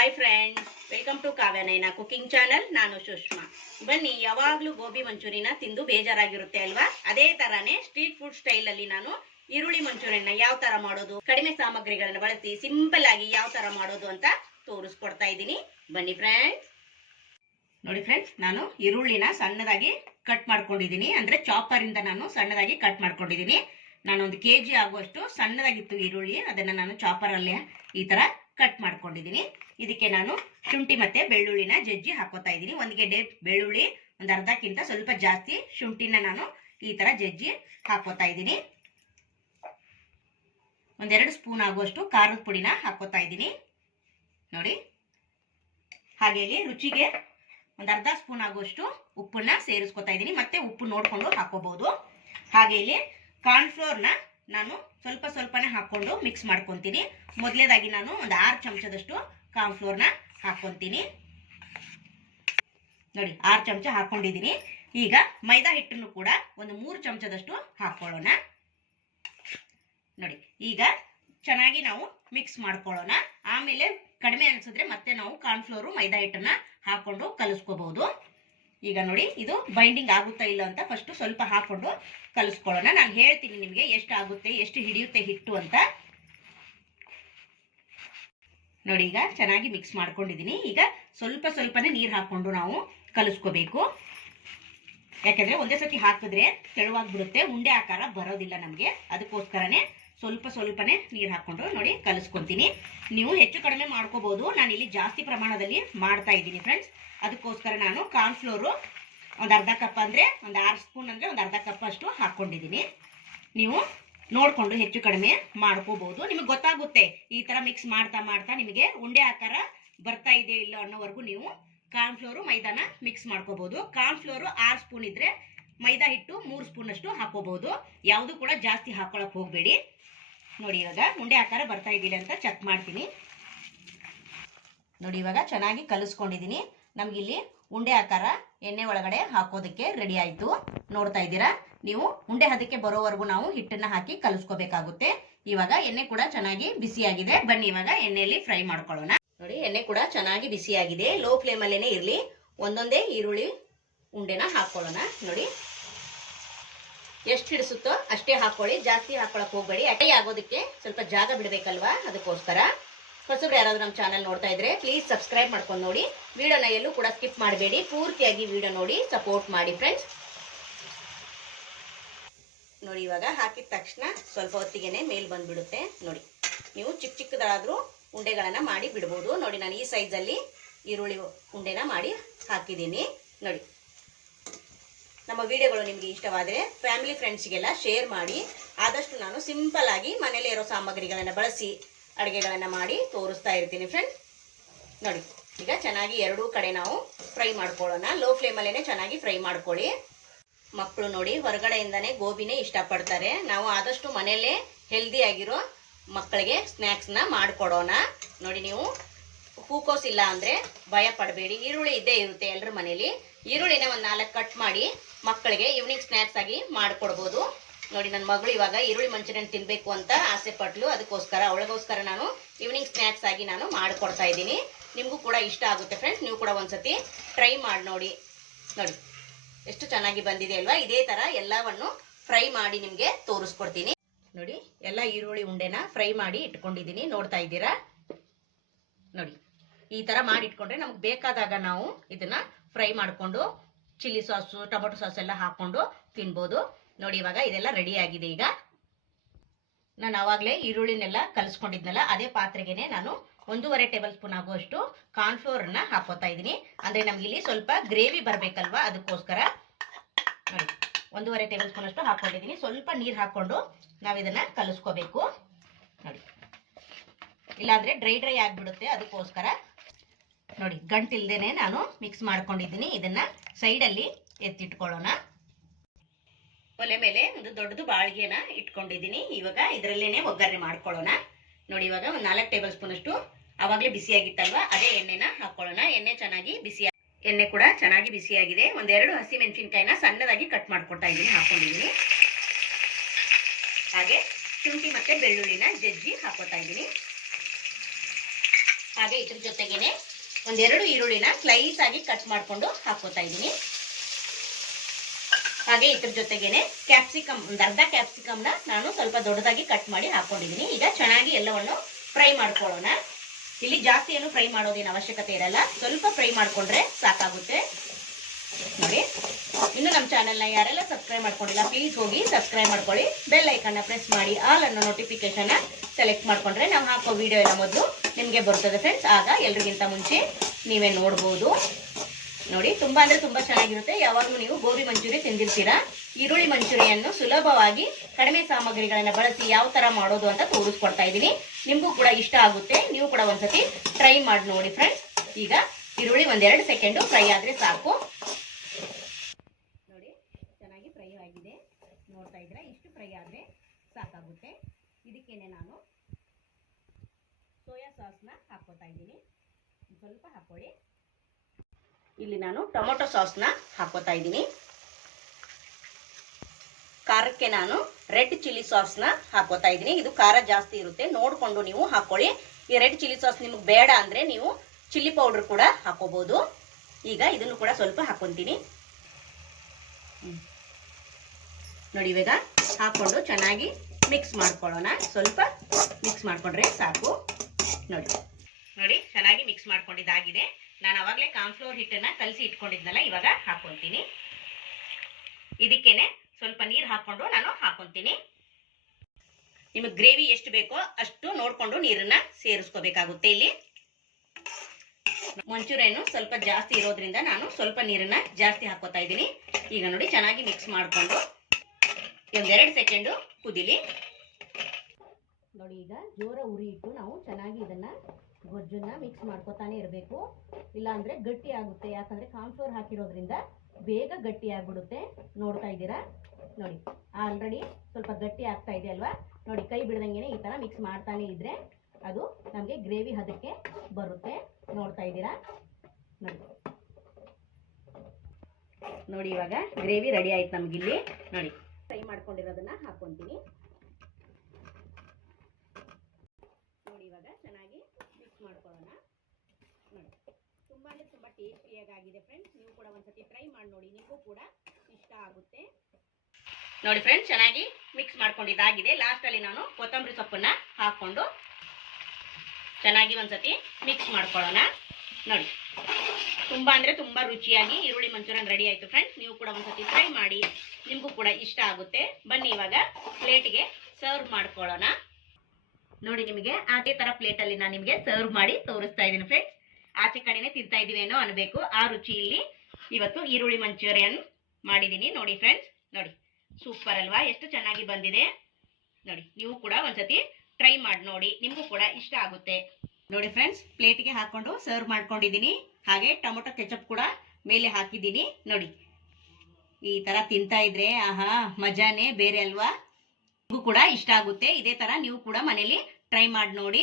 Hi friends welcome to Kavyanayana cooking channel ನಾನು ಸುಷ್ಮಾ. ಬನ್ನಿ, ಯಾವಾಗಲೂ ಗೋಬಿ ಮಂಚೂರಿನ ತಿಂದು ಬೇಜಾರಾಗಿರುತ್ತೆ ಅಲ್ವಾ? ಅದೇ ತರಾನೇ ಸ್ಟ್ರೀಟ್ ಫುಡ್ ಸ್ಟೈಲ್ ಅಲ್ಲಿ ನಾನು ಈರುಳ್ಳಿ ಮಂಚೂರಿಯನ್ನ ಯಾವ ತರ ಮಾಡೋದು, ಕಡಿಮೆ ಸಾಮಗ್ರಿಗಳನ್ನ ಬಳಸಿ ಸಿಂಪಲ್ ಆಗಿ ಯಾವ ತರ ಮಾಡೋದು ಅಂತ ತೋರಿಸ್ಕೊಡ್ತಾ ಇದ್ದೀನಿ. ಬನ್ನಿ ಫ್ರೆಂಡ್ಸ್ ನೋಡಿ ಫ್ರೆಂಡ್ಸ್ ನಾನು ಈರುಳ್ಳಿನ ಸಣ್ಣದಾಗಿ ಕಟ್ ಮಾಡ್ಕೊಂಡಿದ್ದೀನಿ. ಅಂದ್ರೆ ಚಾಪರ್ ಇಂದ ನಾನು ಸಣ್ಣದಾಗಿ ಕಟ್ ಮಾಡ್ಕೊಂಡಿದ್ದೀನಿ. ನಾನು ಒಂದು ಕೆ ಜಿ ಆಗುವಷ್ಟು ಸಣ್ಣದಾಗಿತ್ತು ಈರುಳ್ಳಿ. ಅದನ್ನ ನಾನು ಚಾಪರ್ ಅಲ್ಲಿ ಈ ತರ ಕಟ್ ಮಾಡ್ಕೊಂಡಿದ್ದೀನಿ. ಇದಕ್ಕೆ ನಾನು ಶುಂಠಿ ಮತ್ತೆ ಬೆಳ್ಳುಳ್ಳಿನ ಜಜ್ಜಿ ಹಾಕೋತಾ ಇದ್ದೀನಿ. ಒಂದು ಗೆಡ್ಡೆ ಬೆಳ್ಳುಳ್ಳಿ, ಒಂದು ಅರ್ಧಕ್ಕಿಂತ ಸ್ವಲ್ಪ ಜಾಸ್ತಿ ಶುಂಠಿನ ನಾನು ಈ ತರ ಜಜ್ಜಿ ಹಾಕೋತಾ ಇದ್ದೀನಿ. ಒಂದೆರಡು ಸ್ಪೂನ್ ಆಗುವಷ್ಟು ಖಾರದ ಪುಡಿನ ಹಾಕೋತಾ ಇದ್ದೀನಿ. ನೋಡಿ, ಹಾಗೆ ಇಲ್ಲಿ ರುಚಿಗೆ ಒಂದು ಅರ್ಧ ಸ್ಪೂನ್ ಆಗುವಷ್ಟು ಉಪ್ಪನ್ನ ಸೇರಿಸ್ಕೊತಾ ಇದ್ದೀನಿ. ಮತ್ತೆ ಉಪ್ಪು ನೋಡ್ಕೊಂಡು ಹಾಕೋಬಹುದು. ಹಾಗೆ ಇಲ್ಲಿ ಕಾರ್ನ್ಫ್ಲೋರ್ನ ನಾನು ಸ್ವಲ್ಪ ಸ್ವಲ್ಪನೇ ಹಾಕೊಂಡು ಮಿಕ್ಸ್ ಮಾಡ್ಕೊತೀನಿ. ಮೊದಲೇದಾಗಿ ನಾನು ಒಂದು ಆರು ಚಮಚದಷ್ಟು ಕಾರ್ನ್ಫ್ಲೋರ್ನ ಹಾಕೊಂತೀನಿ. ನೋಡಿ, ಆರು ಚಮಚ ಹಾಕೊಂಡಿದ್ದೀನಿ ಈಗ ಮೈದಾ ಹಿಟ್ಟನ್ನು ಕೂಡ ಒಂದು ಮೂರು ಚಮಚದಷ್ಟು ಹಾಕೊಳ್ಳೋಣ. ನೋಡಿ, ಈಗ ಚೆನ್ನಾಗಿ ನಾವು ಮಿಕ್ಸ್ ಮಾಡ್ಕೊಳ್ಳೋಣ. ಆಮೇಲೆ ಕಡಿಮೆ ಅನಿಸಿದ್ರೆ ಮತ್ತೆ ನಾವು ಕಾರ್ನ್ಫ್ಲೋರು ಮೈದಾ ಹಿಟ್ಟನ್ನ ಹಾಕೊಂಡು ಕಲಿಸ್ಕೋಬಹುದು ಈಗ ನೋಡಿ, ಇದು ಬೈಂಡಿಂಗ್ ಆಗುತ್ತಾ ಇಲ್ಲ ಅಂತ ಫಸ್ಟ್ ಸ್ವಲ್ಪ ಹಾಕೊಂಡು ಕಲಿಸ್ಕೊಳ್ಳೋಣ. ನಾನು ಹೇಳ್ತೀನಿ ನಿಮಗೆ ಎಷ್ಟು ಆಗುತ್ತೆ, ಎಷ್ಟು ಹಿಡಿಯುತ್ತೆ ಹಿಟ್ಟು ಅಂತ. ನೋಡಿ ಈಗ ಚೆನ್ನಾಗಿ ಮಿಕ್ಸ್ ಮಾಡ್ಕೊಂಡಿದ್ದೀನಿ ಈಗ ಸ್ವಲ್ಪ ಸ್ವಲ್ಪನೇ ನೀರು ಹಾಕೊಂಡು ನಾವು ಕಲಿಸ್ಕೋಬೇಕು. ಯಾಕಂದ್ರೆ ಒಂದೇ ಸತಿ ಹಾಕಿದ್ರೆ ತೆಳುವಾಗ್ಬಿಡುತ್ತೆ. ಉಂಡೆ ಆಕಾರ ಬರೋದಿಲ್ಲ ನಮಗೆ. ಅದಕ್ಕೋಸ್ಕರನೇ ಸ್ವಲ್ಪ ಸ್ವಲ್ಪನೇ ನೀರು ಹಾಕೊಂಡು ನೋಡಿ ಕಲಿಸ್ಕೊಂತೀನಿ. ನೀವು ಹೆಚ್ಚು ಕಡಿಮೆ ಮಾಡ್ಕೋಬೋದು. ನಾನು ಇಲ್ಲಿ ಜಾಸ್ತಿ ಪ್ರಮಾಣದಲ್ಲಿ ಮಾಡ್ತಾ ಇದ್ದೀನಿ ಫ್ರೆಂಡ್ಸ್ ಅದಕ್ಕೋಸ್ಕರ ನಾನು ಕಾರ್ನ್ಫ್ಲೋರು ಒಂದು ಅರ್ಧ ಕಪ್ ಅಂದರೆ ಒಂದು ಆರು ಸ್ಪೂನ್ ಅಂದರೆ ಒಂದು ಅರ್ಧ ಕಪ್ ಅಷ್ಟು ಹಾಕ್ಕೊಂಡಿದ್ದೀನಿ ನೀವು ನೋಡಿಕೊಂಡು ಹೆಚ್ಚು ಕಡಿಮೆ ಮಾಡ್ಕೋಬಹುದು ನಿಮಗೆ ಗೊತ್ತಾಗುತ್ತೆ ಈ ತರ ಮಿಕ್ಸ್ ಮಾಡ್ತಾ ಮಾಡ್ತಾ ನಿಮಗೆ ಉಂಡೆ ಆಕಾರ ಬರ್ತಾ ಇದೆ ಇಲ್ಲ ಅನ್ನೋವರೆಗೂ ನೀವು ಕಾರ್ನ್ಫ್ಲೋರು ಮೈದಾನ ಮಿಕ್ಸ್ ಮಾಡ್ಕೋಬಹುದು ಕಾರ್ನ್ಫ್ಲೋರು ಆರು ಸ್ಪೂನ್ ಇದ್ರೆ ಮೈದಾ ಹಿಟ್ಟು ಮೂರು ಸ್ಪೂನ್ ಅಷ್ಟು ಹಾಕೋಬಹುದು ಯಾವುದು ಕೂಡ ಜಾಸ್ತಿ ಹಾಕೊಳಕ್ ಹೋಗಬೇಡಿ. ನೋಡಿ ಇವಾಗ ಉಂಡೆ ಆಕಾರ ಬರ್ತಾ ಇದೆಯಲ್ಲ ಅಂತ ಚೆಕ್ ಮಾಡ್ತೀನಿ. ನೋಡಿ ಇವಾಗ ಚೆನ್ನಾಗಿ ಕಲಿಸ್ಕೊಂಡಿದ್ದೀನಿ ನಮ್ಗಿಲ್ಲಿ ಉಂಡೆ ಆಕಾರ, ಎಣ್ಣೆ ಒಳಗಡೆ ಹಾಕೋದಕ್ಕೆ ರೆಡಿ ಆಯ್ತು. ನೋಡ್ತಾ ಇದ್ದೀರಾ? ನೀವು ಉಂಡೆ ಹದಕ್ಕೆ ಬರೋವರೆಗೂ ನಾವು ಹಿಟ್ಟನ್ನ ಹಾಕಿ ಕಲಿಸ್ಕೋಬೇಕಾಗುತ್ತೆ. ಇವಾಗ ಎಣ್ಣೆ ಕೂಡ ಚೆನ್ನಾಗಿ ಬಿಸಿಯಾಗಿದೆ ಬನ್ನಿ, ಇವಾಗ ಎಣ್ಣೆಯಲ್ಲಿ ಫ್ರೈ ಮಾಡ್ಕೊಳ್ಳೋಣ. ನೋಡಿ, ಎಣ್ಣೆ ಕೂಡ ಚೆನ್ನಾಗಿ ಬಿಸಿಯಾಗಿದೆ ಲೋ ಫ್ಲೇಮ್ ಅಲ್ಲೇನೆ ಇರ್ಲಿ. ಒಂದೊಂದೇ ಈರುಳ್ಳಿ ಉಂಡೆನ ಹಾಕೊಳ್ಳೋಣ. ನೋಡಿ, ಎಷ್ಟು ಹಿಡಿಸುತ್ತೋ ಅಷ್ಟೇ ಹಾಕೊಳ್ಳಿ. ಜಾಸ್ತಿ ಹಾಕೊಳಕ್ ಹೋಗ್ಬೇಡಿ. ಅಟೈ ಆಗೋದಕ್ಕೆ ಸ್ವಲ್ಪ ಜಾಗ ಬಿಡಬೇಕಲ್ವಾ ಅದಕ್ಕೋಸ್ಕರ. ಹೊಸಬ್ರು ಯಾರಾದರೂ ನಮ್ಮ ಚಾನಲ್ ನೋಡ್ತಾ ಇದ್ರೆ ಪ್ಲೀಸ್ ಸಬ್ಸ್ಕ್ರೈಬ್ ಮಾಡ್ಕೊಂಡು ನೋಡಿ. ವಿಡಿಯೋನ ಎಲ್ಲೂ ಕೂಡ ಸ್ಕಿಪ್ ಮಾಡಬೇಡಿ. ಪೂರ್ತಿಯಾಗಿ ವಿಡಿಯೋ ನೋಡಿ ಸಪೋರ್ಟ್ ಮಾಡಿ ಫ್ರೆಂಡ್ಸ್ ನೋಡಿ, ಇವಾಗ ಹಾಕಿದ ತಕ್ಷಣ ಸ್ವಲ್ಪ ಹೊತ್ತಿಗೆನೆ ಮೇಲ್ ಬಂದ್ಬಿಡುತ್ತೆ. ನೋಡಿ, ನೀವು ಚಿಕ್ಕ ಚಿಕ್ಕದಾದ್ರೂ ಉಂಡೆಗಳನ್ನ ಮಾಡಿ ಬಿಡ್ಬೋದು. ನೋಡಿ, ನಾನು ಈ ಸೈಜಲ್ಲಿ ಈರುಳ್ಳಿ ಉಂಡೆನ ಮಾಡಿ ಹಾಕಿದ್ದೀನಿ. ನೋಡಿ, ನಮ್ಮ ವಿಡಿಯೋಗಳು ನಿಮಗೆ ಇಷ್ಟವಾದರೆ ಫ್ಯಾಮಿಲಿ ಫ್ರೆಂಡ್ಸ್ಗೆಲ್ಲ ಶೇರ್ ಮಾಡಿ. ಆದಷ್ಟು ನಾನು ಸಿಂಪಲ್ ಆಗಿ ಮನೇಲಿ ಇರೋ ಸಾಮಗ್ರಿಗಳನ್ನು ಬಳಸಿ ಅಡುಗೆಗಳನ್ನು ಮಾಡಿ ತೋರಿಸ್ತಾ ಇರ್ತೀನಿ ಫ್ರೆಂಡ್ಸ್ ನೋಡಿ, ಈಗ ಚೆನ್ನಾಗಿ ಎರಡೂ ಕಡೆ ನಾವು ಫ್ರೈ ಮಾಡ್ಕೊಳ್ಳೋಣ. ಲೋ ಫ್ಲೇಮಲ್ಲೇ ಚೆನ್ನಾಗಿ ಫ್ರೈ ಮಾಡ್ಕೊಳ್ಳಿ. ಮಕ್ಕಳು ನೋಡಿ, ಹೊರಗಡೆಯಿಂದನೇ ಗೋಬಿನೇ ಇಷ್ಟಪಡ್ತಾರೆ. ನಾವು ಆದಷ್ಟು ಮನೆಯಲ್ಲೇ ಹೆಲ್ದಿ ಆಗಿರೋ ಮಕ್ಕಳಿಗೆ ಸ್ನ್ಯಾಕ್ಸ್ನ ಮಾಡಿಕೊಡೋಣ. ನೋಡಿ ನೀವು, ಹೂಕೋಸ್ ಇಲ್ಲ ಅಂದರೆ ಭಯ ಪಡಬೇಡಿ. ಈರುಳ್ಳಿ ಇದ್ದೇ ಇರುತ್ತೆ ಎಲ್ಲರ ಮನೇಲಿ. ಈರುಳ್ಳಿನ ಒಂದು ನಾಲ್ಕು ಕಟ್ ಮಾಡಿ ಮಕ್ಕಳಿಗೆ ಈವ್ನಿಂಗ್ ಸ್ನ್ಯಾಕ್ಸ್ ಆಗಿ ಮಾಡಿಕೊಡ್ಬೋದು. ನೋಡಿ ನನ್ನ ಮಗಳು ಇವಾಗ ಈರುಳ್ಳಿ ಮಂಚೂರಿಯನ್ ತಿನ್ಬೇಕು ಅಂತ ಆಸೆ ಪಟ್ಲು. ಅದಕ್ಕೋಸ್ಕರ, ಅವಳಗೋಸ್ಕರ ನಾನು ಈವ್ನಿಂಗ್ ಸ್ನ್ಯಾಕ್ಸ್ ಆಗಿ ನಾನು ಮಾಡಿಕೊಡ್ತಾ ಇದ್ದೀನಿ. ನಿಮಗೂ ಕೂಡ ಇಷ್ಟ ಆಗುತ್ತೆ ಫ್ರೆಂಡ್ಸ್ ನೀವು ಕೂಡ ಒಂದ್ಸತಿ ಟ್ರೈ ಮಾಡಿ ನೋಡಿ. ನೋಡಿ, ಎಷ್ಟು ಚೆನ್ನಾಗಿ ಬಂದಿದೆ ಅಲ್ವಾ? ಇದೇ ತರ ಎಲ್ಲವನ್ನು ಫ್ರೈ ಮಾಡಿ ನಿಮಗೆ ತೋರಿಸ್ಕೊಡ್ತೀನಿ. ನೋಡಿ, ಎಲ್ಲ ಈರುಳ್ಳಿ ಉಂಡೆನ ಫ್ರೈ ಮಾಡಿ ಇಟ್ಕೊಂಡಿದ್ದೀನಿ. ನೋಡ್ತಾ ಇದ್ದೀರಾ? ನೋಡಿ, ಈ ತರ ಮಾಡಿ ಇಟ್ಕೊಂಡ್ರೆ ನಮ್ಗೆ ಬೇಕಾದಾಗ ನಾವು ಇದನ್ನ ಫ್ರೈ ಮಾಡಿಕೊಂಡು, ಚಿಲ್ಲಿ ಸಾಸು, ಟೊಮೊಟೊ ಸಾಸ್ ಎಲ್ಲ ಹಾಕೊಂಡು ತಿನ್ಬೋದು. ನೋಡಿ, ಇವಾಗ ಇದೆಲ್ಲ ರೆಡಿ ಆಗಿದೆ ಈಗ. ನಾನು ಆವಾಗಲೇ ಈರುಳ್ಳಿನೆಲ್ಲ ಕಲಿಸ್ಕೊಂಡಿದ್ನಲ್ಲ, ಅದೇ ಪಾತ್ರೆಗೆನೆ ನಾನು ಒಂದೂವರೆ ಟೇಬಲ್ ಸ್ಪೂನ್ ಆಗುವಷ್ಟು ಕಾರ್ನ್ಫ್ಲೋರನ್ನ ಹಾಕೋತಾ ಇದ್ದೀನಿ. ಅಂದ್ರೆ ನಮ್ಗೆ ಇಲ್ಲಿ ಸ್ವಲ್ಪ ಗ್ರೇವಿ ಬರಬೇಕಲ್ವಾ ಅದಕ್ಕೋಸ್ಕರ. ನೋಡಿ, ಒಂದೂವರೆ ಟೇಬಲ್ ಸ್ಪೂನ್ ಅಷ್ಟು ಹಾಕೊಂಡಿದ್ದೀನಿ ಸ್ವಲ್ಪ ನೀರು ಹಾಕೊಂಡು ನಾವು ಇದನ್ನ ಕಲಿಸ್ಕೋಬೇಕು. ನೋಡಿ, ಇಲ್ಲಾಂದ್ರೆ ಡ್ರೈ ಡ್ರೈ ಆಗಿಬಿಡುತ್ತೆ ಅದಕ್ಕೋಸ್ಕರ. ನೋಡಿ, ಗಂಟಿಲ್ದೇನೆ ನಾನು ಮಿಕ್ಸ್ ಮಾಡ್ಕೊಂಡಿದ್ದೀನಿ. ಇದನ್ನ ಸೈಡಲ್ಲಿ ಎತ್ತಿಟ್ಕೊಳ್ಳೋಣ. ಒಲೆ ಮೇಲೆ ಒಂದು ದೊಡ್ಡದು ಬಾಳ್ಗೆನ ಇಟ್ಕೊಂಡಿದ್ದೀನಿ. ಇವಾಗ ಇದರಲ್ಲೇನೆ ಒಗ್ಗರಣೆ ಮಾಡ್ಕೊಳ್ಳೋಣ. ನೋಡಿ, ಇವಾಗ ಒಂದು ನಾಲ್ಕು ಟೇಬಲ್ ಸ್ಪೂನ್ ಅಷ್ಟು ಅವಾಗಲೇ ಬಿಸಿಯಾಗಿತ್ತಲ್ವಾ? ಅದೇ ಎಣ್ಣೆನ ಹಾಕೊಳ್ಳೋಣ. ಎಣ್ಣೆ ಚೆನ್ನಾಗಿ ಬಿಸಿ ಎಣ್ಣೆ ಕೂಡ ಚೆನ್ನಾಗಿ ಬಿಸಿಯಾಗಿದೆ. ಒಂದೆರಡು ಹಸಿ ಮೆಣಸಿನ್ಕಾಯಿನ ಸಣ್ಣದಾಗಿ ಕಟ್ ಮಾಡ್ಕೊಳ್ತಾ ಇದ್ದೀನಿ, ಹಾಕೊಂಡಿದ್ದೀನಿ. ಹಾಗೆ ಶುಂಠಿ ಮತ್ತೆ ಬೆಳ್ಳುಳ್ಳಿನ ಜಜ್ಜಿ ಹಾಕೋತಾ ಇದ್ದೀನಿ. ಹಾಗೆ ಇದ್ರ ಜೊತೆಗೇನೆ ಒಂದೆರಡು ಈರುಳ್ಳಿನ ಸ್ಲೈಸ್ ಆಗಿ ಕಟ್ ಮಾಡ್ಕೊಂಡು ಹಾಕೋತಾ ಇದ್ದೀನಿ. ಹಾಗೆ ಇದ್ರ ಜೊತೆಗೇನೆ ಕ್ಯಾಪ್ಸಿಕಮ್ ಒಂದು ಅರ್ಧ ಕ್ಯಾಪ್ಸಿಕಮ್ನ ನಾನು ಸ್ವಲ್ಪ ದೊಡ್ಡದಾಗಿ ಕಟ್ ಮಾಡಿ ಹಾಕೊಂಡಿದ್ದೀನಿ ಈಗ ಚೆನ್ನಾಗಿ ಎಲ್ಲವನ್ನು ಫ್ರೈ ಮಾಡ್ಕೊಳ್ಳೋಣ. ಇಲ್ಲಿ ಜಾಸ್ತಿ ಏನು ಫ್ರೈ ಮಾಡೋದೇನು ಅವಶ್ಯಕತೆ ಇರಲ್ಲ. ಸ್ವಲ್ಪ ಫ್ರೈ ಮಾಡ್ಕೊಂಡ್ರೆ ಸಾಕಾಗುತ್ತೆ. ನೋಡಿ, ಇನ್ನು ನಮ್ಮ ಚಾನೆಲ್ನ ಯಾರೆಲ್ಲ ಸಬ್ಸ್ಕ್ರೈಬ್ ಮಾಡ್ಕೊಂಡಿಲ್ಲ ಪ್ಲೀಸ್ ಹೋಗಿ ಸಬ್ಸ್ಕ್ರೈಬ್ ಮಾಡ್ಕೊಳ್ಳಿ. ಬೆಲ್ ಐಕನ್ನ ಪ್ರೆಸ್ ಮಾಡಿ ಆಲ್ ಅನ್ನೋ ನೋಟಿಫಿಕೇಶನ್ ಸೆಲೆಕ್ಟ್ ಮಾಡ್ಕೊಂಡ್ರೆ ನಾವು ಹಾಕೋ ವಿಡಿಯೋ ಎಲ್ಲ ಮೊದಲು ನಿಮಗೆ ಬರ್ತದೆ ಫ್ರೆಂಡ್ಸ್ ಆಗ ಎಲ್ರಿಗಿಂತ ಮುಂಚೆ ನೀವೇ ನೋಡ್ಬೋದು. ನೋಡಿ, ತುಂಬಾ ಅಂದ್ರೆ ತುಂಬಾ ಚೆನ್ನಾಗಿರುತ್ತೆ. ಯಾವಾಗಲೂ ನೀವು ಗೋಬಿ ಮಂಚೂರಿ ತಿಂದಿರ್ತೀರಾ? ಈರುಳ್ಳಿ ಮಂಚೂರಿಯನ್ನು ಸುಲಭವಾಗಿ ಕಡಿಮೆ ಸಾಮಗ್ರಿಗಳನ್ನ ಬಳಸಿ ಯಾವ ತರ ಮಾಡೋದು ಅಂತ ತೋರಿಸ್ಕೊಡ್ತಾ ಇದ್ದೀನಿ. ನಿಮಗೂ ಕೂಡ ಇಷ್ಟ ಆಗುತ್ತೆ. ನೀವು ಕೂಡ ಒಂದ್ಸತಿ ಟ್ರೈ ಮಾಡಿ ನೋಡಿ ಫ್ರೆಂಡ್ಸ್ ಈಗ ಈರುಳ್ಳಿ ಒಂದೆರಡು ಸೆಕೆಂಡು ಫ್ರೈ ಆದ್ರೆ ಸಾಕು. ನೋಡಿ, ಚೆನ್ನಾಗಿ ಫ್ರೈ ಆಗಿದೆ. ನೋಡ್ತಾ ಇದ್ರೆ ಇಷ್ಟು ಫ್ರೈ ಆದ್ರೆ ಸಾಕಾಗುತ್ತೆ. ಇದಕ್ಕೇನೆ ನಾನು ಸೋಯಾ ಸಾಸ್ನ ಹಾಕೋತಾ ಇದ್ದೀನಿ. ಸ್ವಲ್ಪ ಹಾಕೊಳ್ಳಿ ಇಲ್ಲಿ ನಾನು ಟೊಮೊಟೊ ಸಾಸ್ನ ಹಾಕೋತಾ ಇದ್ದೀನಿ. ಖಾರಕ್ಕೆ ನಾನು ರೆಡ್ ಚಿಲ್ಲಿ ಸಾಸ್ನ ಹಾಕೋತಾ ಇದ್ದೀನಿ. ಇದು ಖಾರ ಜಾಸ್ತಿ ಇರುತ್ತೆ. ನೋಡಿಕೊಂಡು ನೀವು ಹಾಕೊಳ್ಳಿ ಈ ರೆಡ್ ಚಿಲ್ಲಿ ಸಾಸ್ ನಿಮಗೆ ಬೇಡ ಅಂದರೆ ನೀವು ಚಿಲ್ಲಿ ಪೌಡರ್ ಕೂಡ ಹಾಕೋಬಹುದು ಈಗ ಇದನ್ನು ಕೂಡ ಸ್ವಲ್ಪ ಹಾಕೊಂತೀನಿ ನೋಡಿ, ಇವಾಗ ಹಾಕೊಂಡು ಚೆನ್ನಾಗಿ ಮಿಕ್ಸ್ ಮಾಡ್ಕೊಳ್ಳೋಣ. ಸ್ವಲ್ಪ ಮಿಕ್ಸ್ ಮಾಡ್ಕೊಂಡ್ರೆ ಸಾಕು. ನೋಡಿ. ನೋಡಿ, ಚೆನ್ನಾಗಿ ಮಿಕ್ಸ್ ಮಾಡ್ಕೊಂಡಿದ್ದಾಗಿದೆ. ನಾನು ಅವಾಗಲೇ ಕಾರ್ನ್ಫ್ಲೋರ್ ಹಿಟ್ಟನ್ನ ಕಲಸಿ ಇಟ್ಕೊಂಡಿದ್ನಲ್ಲ, ಇವಾಗ ಹಾಕೊಂತೀನಿ. ಇದಕ್ಕೇನೆ ಸ್ವಲ್ಪ ನೀರು ಹಾಕ್ಕೊಂಡು ನಾನು ಹಾಕೊಂತೀನಿ. ನಿಮಗೆ ಗ್ರೇವಿ ಎಷ್ಟು ಬೇಕೋ ಅಷ್ಟು ನೋಡ್ಕೊಂಡು ನೀರನ್ನ ಸೇರಿಸ್ಕೋಬೇಕಾಗುತ್ತೆ ಇಲ್ಲಿ. ಮಂಚೂರಿಯನ್ನು ಸ್ವಲ್ಪ ಜಾಸ್ತಿ ಇರೋದ್ರಿಂದ ನಾನು ಸ್ವಲ್ಪ ನೀರನ್ನ ಜಾಸ್ತಿ ಹಾಕೋತಾ ಇದ್ದೀನಿ. ಈಗ ನೋಡಿ ಚೆನ್ನಾಗಿ ಮಿಕ್ಸ್ ಮಾಡಿಕೊಂಡು ಒಂದೆರಡು ಸೆಕೆಂಡು ಕುದಿಲಿ. ನೋಡಿ ಈಗ ಜೋರ ಉರಿ ಇಟ್ಟು ನಾವು ಚೆನ್ನಾಗಿ ಇದನ್ನ ಗೊಜ್ಜನ್ನ ಮಿಕ್ಸ್ ಮಾಡ್ಕೊತಾನೆ ಇರಬೇಕು. ಇಲ್ಲಾಂದ್ರೆ ಗಟ್ಟಿ ಆಗುತ್ತೆ ಯಾಕಂದ್ರೆ ಕಾನ್ಫ್ಲೋರ್ ಹಾಕಿರೋದ್ರಿಂದ ಬೇಗ ಗಟ್ಟಿ ಆಗ್ಬಿಡುತ್ತೆ ನೋಡ್ತಾ ಇದ್ದೀರಾ? ನೋಡಿ ಆಲ್ರೆಡಿ ಸ್ವಲ್ಪ ಗಟ್ಟಿ ಆಗ್ತಾ ಇದೆ ಅಲ್ವಾ? ನೋಡಿ, ಕೈ ಬಿಡ್ದಂಗೆ ಈ ತರ ಮಿಕ್ಸ್ ಮಾಡ್ತಾನೆ ಇದ್ರೆ ಅದು ನಮಗೆ ಗ್ರೇವಿ ಹದಕ್ಕೆ ಬರುತ್ತೆ. ನೋಡ್ತಾ ಇದ್ದೀರಾ? ನೋಡಿ. ನೋಡಿ ಇವಾಗ ಗ್ರೇವಿ ರೆಡಿ ಆಯ್ತು ನಮಗಿಲ್ಲಿ. ನೋಡಿ ಫ್ರೈ ಮಾಡ್ಕೊಂಡಿರೋದನ್ನ ಹಾಕೊಂತೀನಿ ನೋಡಿ ಇವಾಗ ಚೆನ್ನಾಗಿ ಮಿಕ್ಸ್ ಮಾಡ್ಕೊಳ್ಳೋಣ ನೋಡಿ ತುಂಬಾ ತುಂಬ ಫ್ರೆಂಡ್ಸ್ ನೀವು ಕೂಡ ಒಂದ್ಸತಿ ಟ್ರೈ ಮಾಡಿ ನೋಡಿ. ನಿಮಗೂ ಕೂಡ ಇಷ್ಟ ಆಗುತ್ತೆ. ನೋಡಿ ಫ್ರೆಂಡ್ಸ್ ಚೆನ್ನಾಗಿ ಮಿಕ್ಸ್ ಮಾಡ್ಕೊಂಡಿದ್ದಾಗಿದೆ ಲಾಸ್ಟಲ್ಲಿ ನಾನು ಕೊತ್ತಂಬರಿ ಸೊಪ್ಪನ್ನ ಹಾಕ್ಕೊಂಡು ಚೆನ್ನಾಗಿ ಒಂದ್ಸತಿ ಮಿಕ್ಸ್ ಮಾಡ್ಕೊಳ್ಳೋಣ. ನೋಡಿ, ತುಂಬಾ ಅಂದ್ರೆ ತುಂಬಾ ರುಚಿಯಾಗಿ ಈರುಳ್ಳಿ ಮಂಚೂರಿಯನ್ ರೆಡಿ ಆಯ್ತು ಫ್ರೆಂಡ್ಸ್ ನೀವು ಕೂಡ ಒಂದ್ಸತಿ ಟ್ರೈ ಮಾಡಿ, ನಿಮಗೂ ಕೂಡ ಇಷ್ಟ ಆಗುತ್ತೆ. ಬನ್ನಿ ಇವಾಗ ಪ್ಲೇಟ್ಗೆ ಸರ್ವ್ ಮಾಡ್ಕೊಳ್ಳೋಣ. ನೋಡಿ ನಿಮಗೆ ಅದೇ ತರ ಪ್ಲೇಟ್ ಅಲ್ಲಿ ನಾನು ನಿಮಗೆ ಸರ್ವ್ ಮಾಡಿ ತೋರಿಸ್ತಾ ಇದ್ದೀನಿ ಫ್ರೆಂಡ್ಸ್ ಆಚೆ ಕಡೆನೆ ತಿಂತಾ ಇದೀವೇನೋ ಅನ್ಬೇಕು. ಆ ರುಚಿಯಲ್ಲಿ ಇವತ್ತು ಈರುಳ್ಳಿ ಮಂಚೂರಿಯನ್ ಮಾಡಿದ್ದೀನಿ ನೋಡಿ ಫ್ರೆಂಡ್ಸ್ ನೋಡಿ. ಸೂಪರ್ ಅಲ್ವಾ? ಎಷ್ಟು ಚೆನ್ನಾಗಿ ಬಂದಿದೆ. ನೋಡಿ, ನೀವು ಕೂಡ ಒಂದ್ಸತಿ ಟ್ರೈ ಮಾಡಿ ನೋಡಿ. ನಿಮಗೂ ಕೂಡ ಇಷ್ಟ ಆಗುತ್ತೆ. ನೋಡಿ ಫ್ರೆಂಡ್ಸ್ ಪ್ಲೇಟ್ಗೆ ಹಾಕೊಂಡು ಸರ್ವ್ ಮಾಡ್ಕೊಂಡಿದ್ದೀನಿ ಹಾಗೆ ಟೊಮೊಟೊ ಕೆಚಪ್ ಕೂಡ ಮೇಲೆ ಹಾಕಿದ್ದೀನಿ ನೋಡಿ. ಈ ತರ ತಿಂತಾ ಇದ್ರೆ, ಆಹಾ, ಮಜಾನೇ ಬೇರೆ ಅಲ್ವಾ? ನಿಮಗೂ ಕೂಡ ಇಷ್ಟ ಆಗುತ್ತೆ. ಇದೇ ತರ ನೀವು ಕೂಡ ಮನೇಲಿ ಟ್ರೈ ಮಾಡಿ ನೋಡಿ.